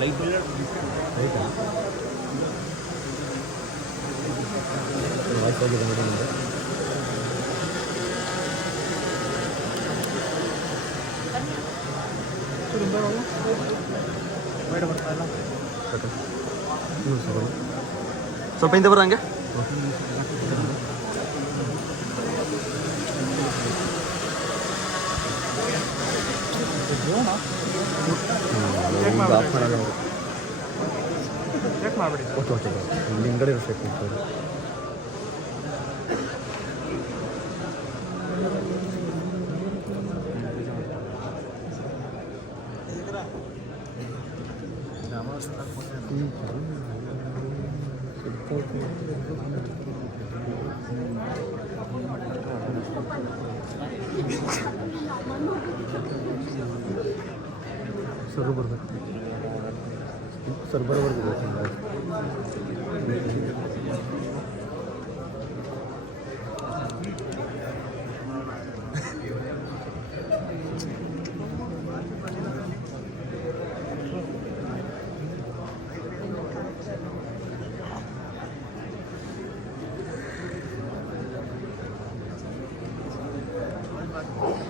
ഫ്ലൈറ്റ് சப்ப இந்த வரங்க ஓகே ഇതാ പറഞ്ഞത് ഓക്കെ ഓക്കെ ഓക്കെ നിങ്ങളുടെ ഒരു second Thank you. Server server were Thank you.